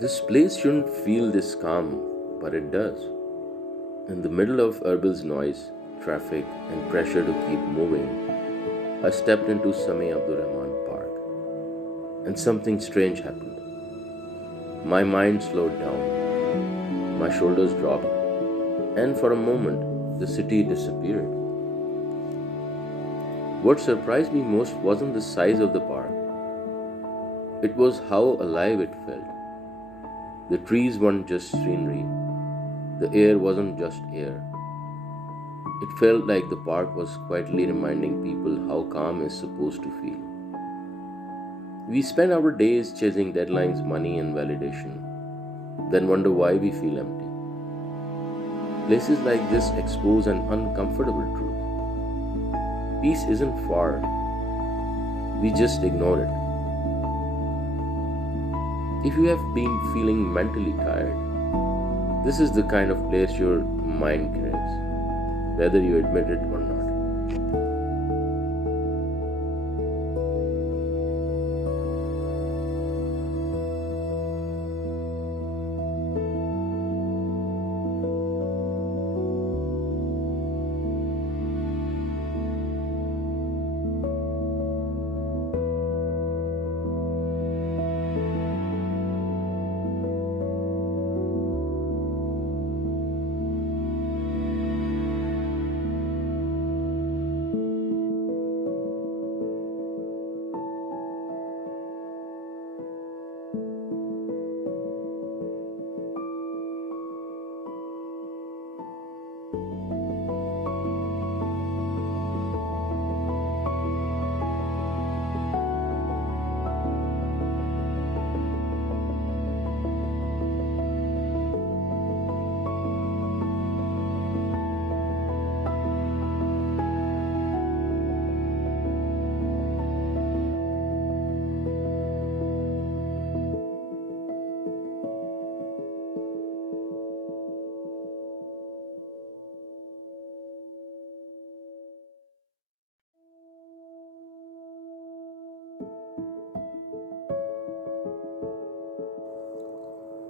This place shouldn't feel this calm, but it does. In the middle of Erbil's noise, traffic, and pressure to keep moving, I stepped into Sami Abdul Rahman Park, and something strange happened. My mind slowed down, my shoulders dropped, and for a moment, the city disappeared. What surprised me most wasn't the size of the park, it was how alive it felt. The trees weren't just scenery, the air wasn't just air. It felt like the park was quietly reminding people how calm is supposed to feel. We spend our days chasing deadlines, money, and validation, then wonder why we feel empty. Places like this expose an uncomfortable truth. Peace isn't far, we just ignore it. If you have been feeling mentally tired, this is the kind of place your mind craves, whether you admit it or not.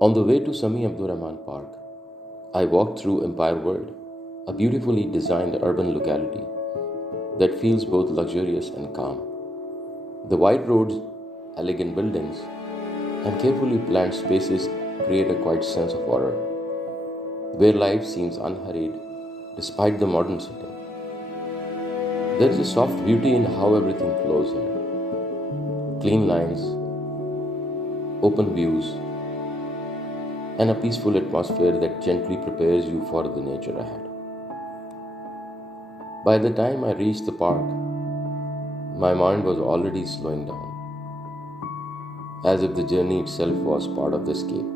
On the way to Sami Abdul Rahman Park, I walked through Empire World, a beautifully designed urban locality that feels both luxurious and calm. The wide roads, elegant buildings, and carefully planned spaces create a quiet sense of order, where life seems unhurried despite the modern setting. There is a soft beauty in how everything flows here. Clean lines, open views, and a peaceful atmosphere that gently prepares you for the nature ahead. By the time I reached the park, my mind was already slowing down, as if the journey itself was part of the escape.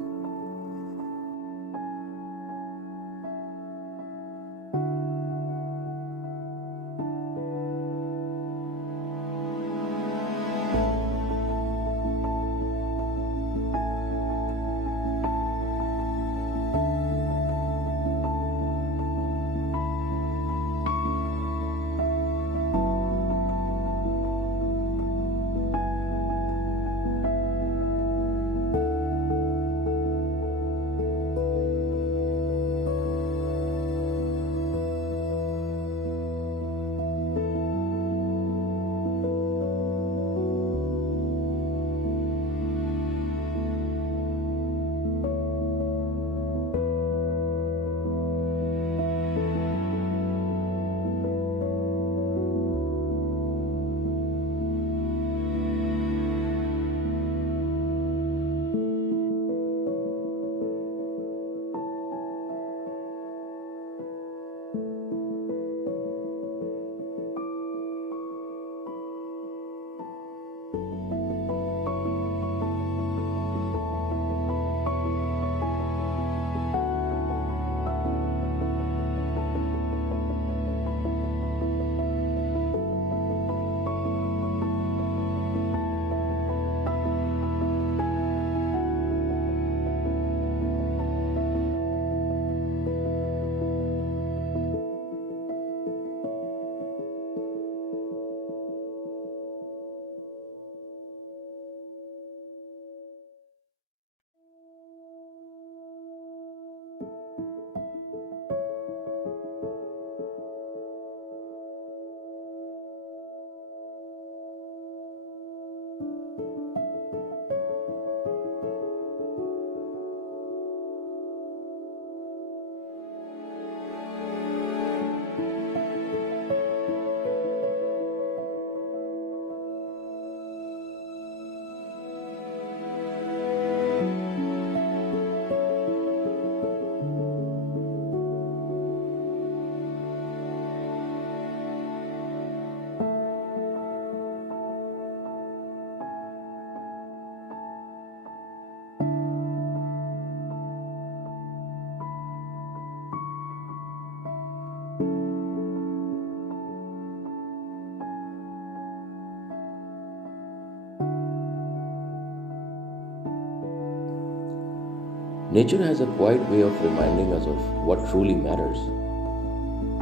Nature has a quiet way of reminding us of what truly matters,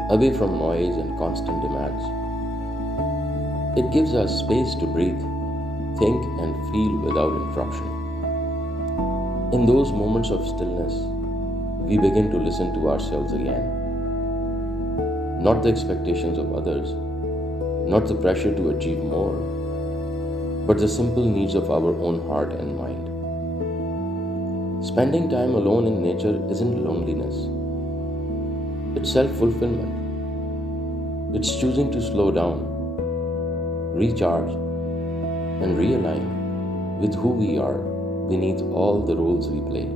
away from noise and constant demands. It gives us space to breathe, think, and feel without interruption. In those moments of stillness, we begin to listen to ourselves again. Not the expectations of others, not the pressure to achieve more, but the simple needs of our own heart and mind. Spending time alone in nature isn't loneliness, it's self fulfillment. It's choosing to slow down, recharge, and realign with who we are beneath all the roles we play.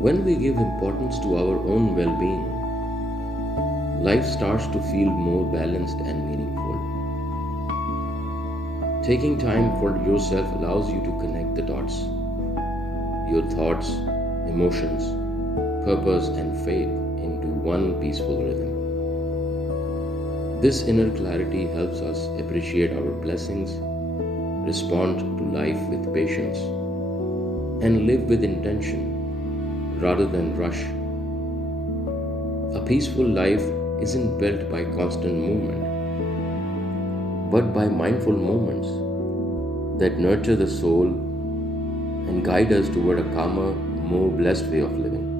When we give importance to our own well being, life starts to feel more balanced and meaningful. Taking time for yourself allows you to connect the dots, your thoughts, emotions, purpose, and faith into one peaceful rhythm. This inner clarity helps us appreciate our blessings, respond to life with patience, and live with intention rather than rush. A peaceful life isn't built by constant movement, but by mindful moments that nurture the soul and guide us toward a calmer, more blessed way of living.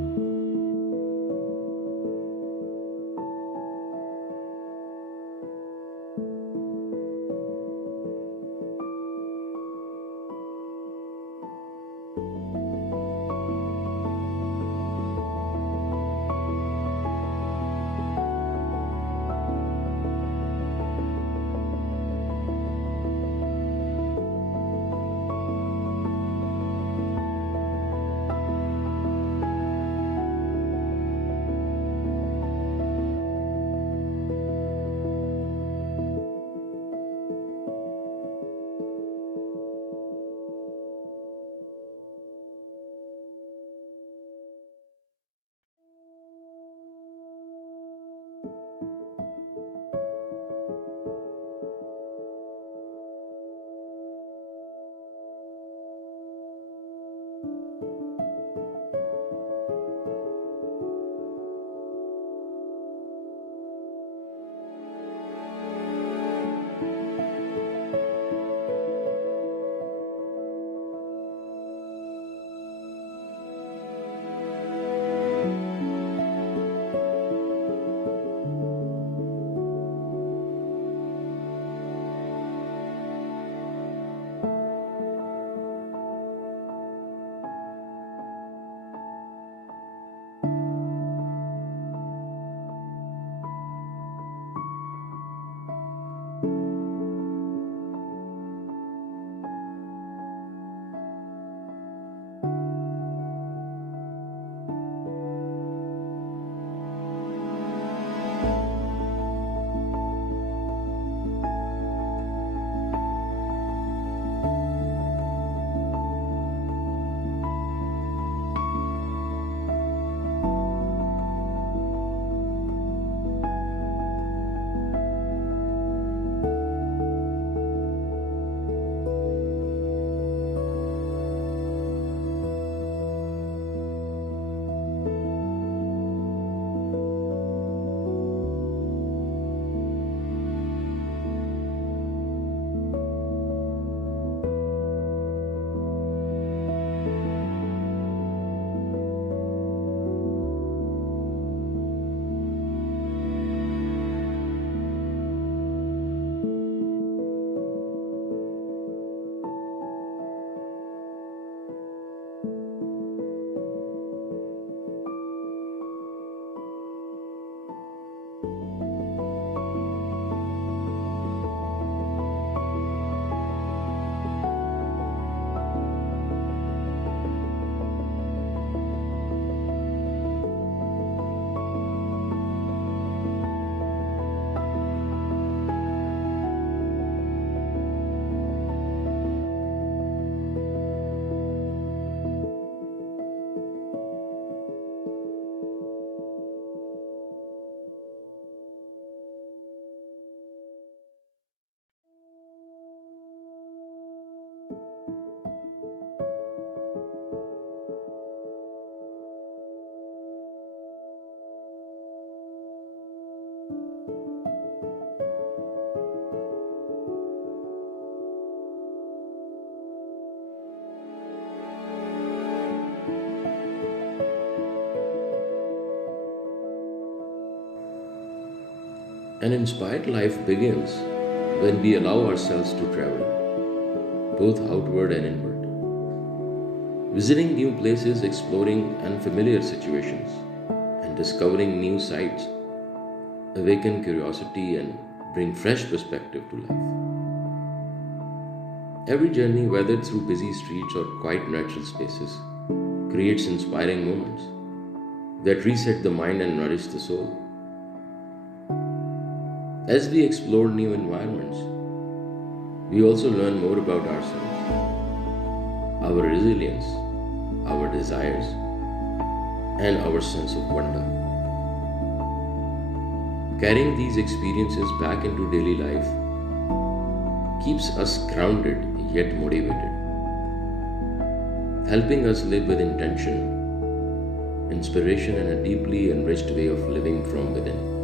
An inspired life begins when we allow ourselves to travel, both outward and inward. Visiting new places, exploring unfamiliar situations, and discovering new sights awaken curiosity and bring fresh perspective to life. Every journey, whether through busy streets or quiet natural spaces, creates inspiring moments that reset the mind and nourish the soul. As we explore new environments, we also learn more about ourselves, our resilience, our desires, and our sense of wonder. Carrying these experiences back into daily life keeps us grounded yet motivated, helping us live with intention, inspiration, and a deeply enriched way of living from within.